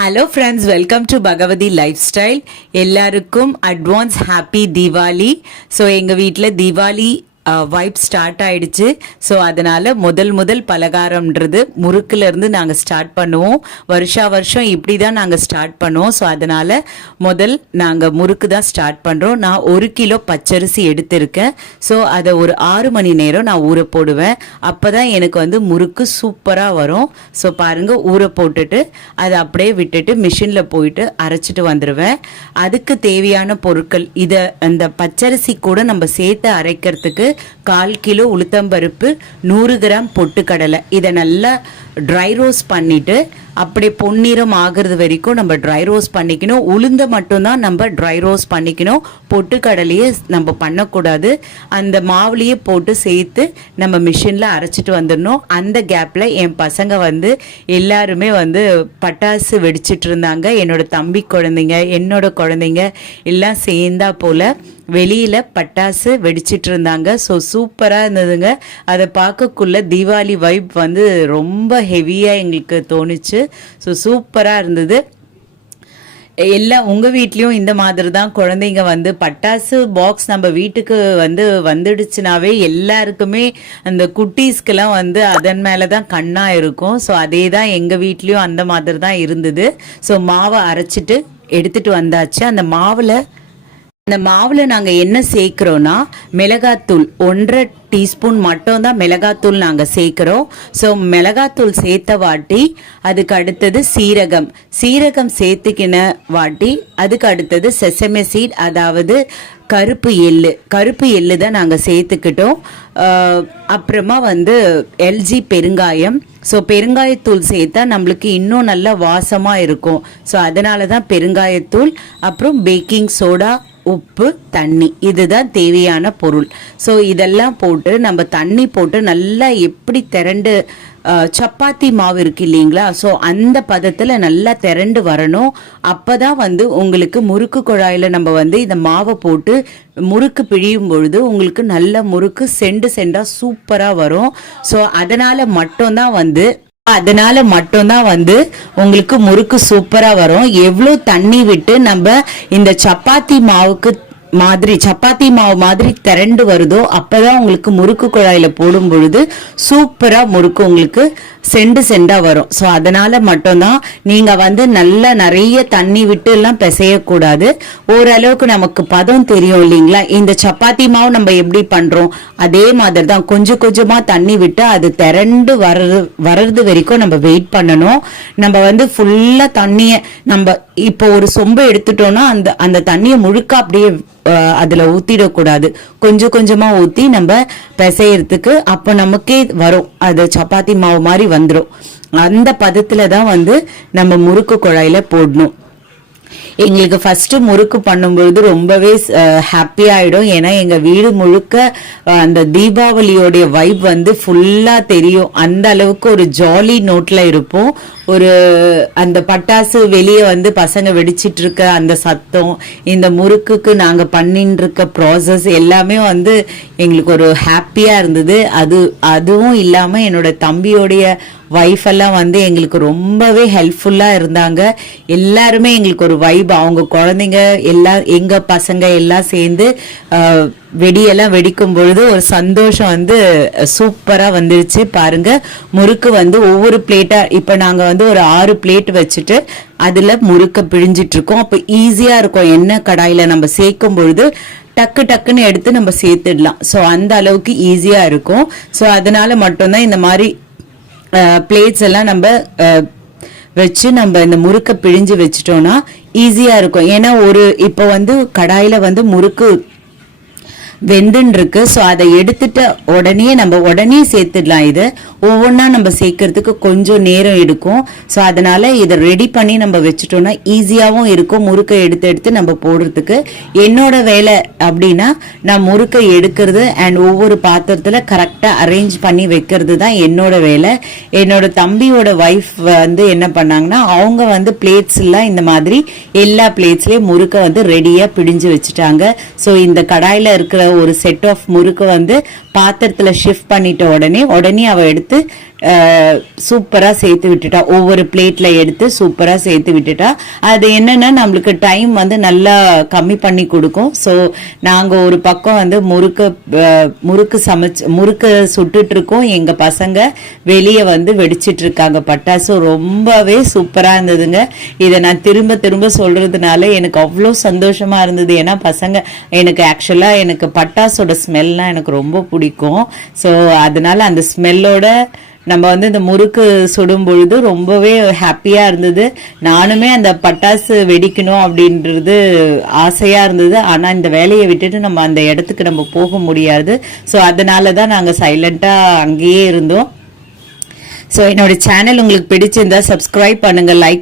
Hello friends, welcome to Bhagavathi life style. எல்லாருக்கும் advance happy Deepavali. So எங்கள் வீட்டில் தீபாவளி வைப் ஸ்டார்ட் ஆயிடுச்சு. ஸோ அதனால் முதல் பலகாரம்ன்றது முறுக்குலேருந்து நாங்கள் ஸ்டார்ட் பண்ணுவோம். வருஷம் இப்படி தான் நாங்கள் ஸ்டார்ட் பண்ணுவோம். ஸோ அதனால் நாங்கள் முறுக்கு தான் ஸ்டார்ட் பண்ணுறோம். நான் 1 கிலோ பச்சரிசி எடுத்திருக்கேன். ஸோ அதை ஒரு 6 மணி நேரம் நான் ஊற போடுவேன். அப்போ தான் எனக்கு முறுக்கு சூப்பராக வரும். ஸோ பாருங்கள், ஊற போட்டுட்டு அதை அப்படியே விட்டுட்டு மிஷினில் போயிட்டு அரைச்சிட்டு வந்துடுவேன். அதுக்கு தேவையான பொருட்கள் அந்த பச்சரிசி கூட நம்ம சேர்த்து அரைக்கிறதுக்கு 1/4 கிலோ உளுத்தம்பருப்பு, 100 கிராம் பொட்டுக்கடலை. இதை நல்லா ட்ரை ரோஸ்ட் பண்ணிட்டு அப்படியே பொன்னிறம் ஆகிறது வரைக்கும் நம்ம ட்ரை ரோஸ்ட் பண்ணிக்கணும். உளுந்த மட்டும்தான் நம்ம ட்ரை ரோஸ்ட் பண்ணிக்கணும். பொட்டுக்கடலையே நம்ம பண்ணக்கூடாது. அந்த மாவுலேயே போட்டு சேர்த்து நம்ம மிஷினில் அரைச்சிட்டு வந்துடணும். அந்த கேப்பில் என் பசங்க எல்லாருமே பட்டாசு வெடிச்சிட்டு இருந்தாங்க. என்னோட தம்பி குழந்தைங்க, என்னோட குழந்தைங்க எல்லாம் சேர்ந்தா போல் வெளியில் பட்டாசு வெடிச்சிட்டு இருந்தாங்க. ஸோ சூப்பராக இருந்ததுங்க. அதை பார்க்கக்குள்ள தீபாவளி வைப் ரொம்ப ஹெவியாக எங்களுக்கு தோணுச்சு. ஸோ சூப்பராக இருந்தது. எல்லாம் உங்கள் வீட்லேயும் இந்த மாதிரி தான் குழந்தைங்க பட்டாசு பாக்ஸ் நம்ம வீட்டுக்கு வந்துடுச்சுனாவே எல்லாருக்குமே அந்த குட்டீஸ்க்கெல்லாம் அதன் மேலே தான் கண்ணாக இருக்கும். ஸோ அதே தான் எங்கள் வீட்லேயும் அந்த மாதிரி தான் இருந்தது. ஸோ மாவை அரைச்சிட்டு எடுத்துகிட்டு வந்தாச்சு. அந்த மாவில் நாங்கள் என்ன சேர்க்குறோன்னா மிளகாத்தூள் 1.5 டீஸ்பூன் மட்டும் தான் மிளகாத்தூள் நாங்கள் சேர்க்குறோம். ஸோ மிளகாத்தூள் சேர்த்த வாட்டி அதுக்கு அடுத்தது சீரகம் சேர்த்துக்கின வாட்டி அதுக்கு அடுத்தது செசமே சீட், அதாவது கருப்பு எள்ளு தான் நாங்கள் சேர்த்துக்கிட்டோம். அப்புறமா எல்ஜி பெருங்காயம். ஸோ பெருங்காயத்தூள் சேர்த்தா நம்மளுக்கு இன்னும் நல்லா வாசமாக இருக்கும். ஸோ அதனால தான் பெருங்காயத்தூள். அப்புறம் பேக்கிங் சோடா, உப்பு, தண்ணி, இதுதான் தேவையான பொருள். ஸோ இதெல்லாம் போட்டு நம்ம தண்ணி போட்டு நல்லா எப்படி திரண்டு சப்பாத்தி மாவு இருக்கு இல்லைங்களா, ஸோ அந்த பதத்தில் நல்லா திரண்டு வரணும். அப்போ தான் உங்களுக்கு முறுக்கு குழாயில் நம்ம இந்த மாவை போட்டு முறுக்கு பிழியும் பொழுது உங்களுக்கு நல்ல முறுக்கு செண்டாக சூப்பராக வரும். ஸோ அதனால் மட்டும்தான் உங்களுக்கு முறுக்கு சூப்பரா வரும். எவ்வளவு தண்ணி விட்டு நம்ம இந்த சப்பாத்தி மாவு மாதிரி திரண்டு வருதோ அப்பதான் உங்களுக்கு முறுக்கு குழாயில போடும் பொழுது சூப்பரா முறுக்கு உங்களுக்கு செண்டா வரும். ஸோ அதனால மட்டும்தான் நீங்க நல்லா நிறைய தண்ணி விட்டு எல்லாம் பிசையக்கூடாது. ஓரளவுக்கு நமக்கு பதம் தெரியும் இல்லைங்களா. இந்த சப்பாத்தி மாவு நம்ம எப்படி பண்றோம் அதே மாதிரி தான் கொஞ்சமா தண்ணி விட்டு அது திரண்டு வர்றது வரைக்கும் நம்ம வெயிட் பண்ணணும். நம்ம ஃபுல்லா தண்ணிய நம்ம இப்போ ஒரு சொம்பு எடுத்துட்டோம்னா அந்த தண்ணியை முழுக்க அப்படியே அதுல ஊத்திடக்கூடாது. கொஞ்சமா ஊத்தி நம்ம பிசையறதுக்கு அப்ப நமக்கே வரும், அது சப்பாத்தி மாவு மாதிரி வந்துடும். அந்த பதத்துல தான் நம்ம முறுக்கு குழாயில போடணும். எங்களுக்கு ஃபர்ஸ்ட் முறுக்கு பண்ணும்பொழுது ரொம்பவே ஹாப்பி ஆயிடும். ஏன்னா எங்க வீடு முழுக்க அந்த தீபாவளியோடைய வைப் ஃபுல்லா தெரியும். அந்த அளவுக்கு ஒரு ஜாலி நோட்ல இருப்போம். ஒரு அந்த பட்டாசு வெளியே பசங்க வெடிச்சிட்டு இருக்க அந்த சத்தம், இந்த முறுக்குக்கு நாங்க பண்ணிட்டு இருக்க ப்ராசஸ் எல்லாமே எங்களுக்கு ஒரு ஹாப்பியா இருந்தது. அதுவும் இல்லாம என்னோட தம்பியோடைய வைஃப் எல்லாம் எங்களுக்கு ரொம்பவே ஹெல்ப்ஃபுல்லா இருந்தாங்க. எல்லாருமே எங்களுக்கு ஒரு வைப், அவங்க குழந்தைங்க எல்லாம் எங்க பசங்க எல்லாம் சேர்ந்து வெடியெல்லாம் வெடிக்கும் பொழுது ஒரு சந்தோஷம் சூப்பரா வந்துருச்சு. பாருங்க, முறுக்கு ஒவ்வொரு பிளேட்டா இப்ப நாங்க ஒரு 6 பிளேட் வச்சுட்டு அதுல முறுக்க பிழிஞ்சிட்டு இருக்கோம். அப்ப ஈஸியா இருக்கும். எண்ணெய் கடாயில நம்ம சேர்க்கும் பொழுது டக்குன்னு எடுத்து நம்ம சேர்த்துடலாம். ஸோ அந்த அளவுக்கு ஈஸியா இருக்கும். ஸோ அதனால மட்டும்தான் இந்த மாதிரி பிளேட்ஸ் எல்லாம் நம்ம வச்சு நம்ம இந்த முறுக்க பிழிஞ்சு வச்சுட்டோம்னா ஈஸியா இருக்கும். ஏன்னா இப்போ கடாயில முறுக்கு வெந்துன்னு இருக்கு. ஸோ அதை எடுத்துட்டு உடனே சேர்த்துடலாம். இது ஒவ்வொன்றா நம்ம சேர்க்கறதுக்கு கொஞ்சம் நேரம் எடுக்கும். ஸோ அதனால இதை ரெடி பண்ணி நம்ம வச்சுட்டோம்னா ஈஸியாகவும் இருக்கும். முறுக்கை எடுத்து நம்ம போடுறதுக்கு என்னோட வேலை அப்படின்னா நான் முறுக்கை எடுக்கிறது அண்ட் ஒவ்வொரு பாத்திரத்துல கரெக்டா அரேஞ்ச் பண்ணி வைக்கிறது தான் என்னோட வேலை. என்னோட தம்பியோட வைஃப் என்ன பண்ணாங்கன்னா அவங்க பிளேட்ஸ் எல்லாம் இந்த மாதிரி எல்லா பிளேட்ஸ்லயும் முறுக்கை ரெடியா பிடிஞ்சு வச்சுட்டாங்க. ஸோ இந்த கடாயில இருக்கிற ஒரு செட் ஆஃப் முறுக்கு பாத்திரத்துல ஷிஃப்ட் பண்ணிட்ட உடனே அவ எடுத்து சூப்பரா சேர்த்து விட்டுட்டா, ஒவ்வொரு பிளேட்ல எடுத்து சூப்பரா சேர்த்து விட்டுட்டா அது என்னன்னா நம்மளுக்கு டைம் வந்து நல்லா கம்மி பண்ணி கொடுக்கும். ஸோ நாங்க ஒரு பக்கம் வந்து முறுக்கு சுட்டுட்டு இருக்கோம், எங்க பசங்க வெளியே வந்து வெடிச்சிட்டு இருக்காங்க பட்டாசு. ரொம்பவே சூப்பரா இருந்ததுங்க. இதை நான் திரும்ப திரும்ப சொல்றதுனால எனக்கு அவ்வளோ சந்தோஷமா இருந்தது. ஏன்னா பசங்க எனக்கு ஆக்சுவலா எனக்கு பட்டாசோட ஸ்மெல்லாம் எனக்கு ரொம்ப பிடிக்கும். ஸோ அதனால அந்த ஸ்மெல்லோட நம்ம வந்து இந்த முறுக்கு சுடும் பொழுது ரொம்பவே ஹாப்பியா இருந்தது. நானுமே அந்த பட்டாசு வெடிக்கணும் அப்படின்றது ஆசையா இருந்தது. ஆனா இந்த வேலையை விட்டுட்டு நம்ம அந்த இடத்துக்கு நம்ம போக முடியாது. ஸோ அதனால தான் நாங்க சைலண்டா அங்கேயே இருந்தோம். ஸோ என்னோட சேனல் உங்களுக்கு பிடிச்சிருந்தா சப்ஸ்கிரைப் பண்ணுங்க, லைக்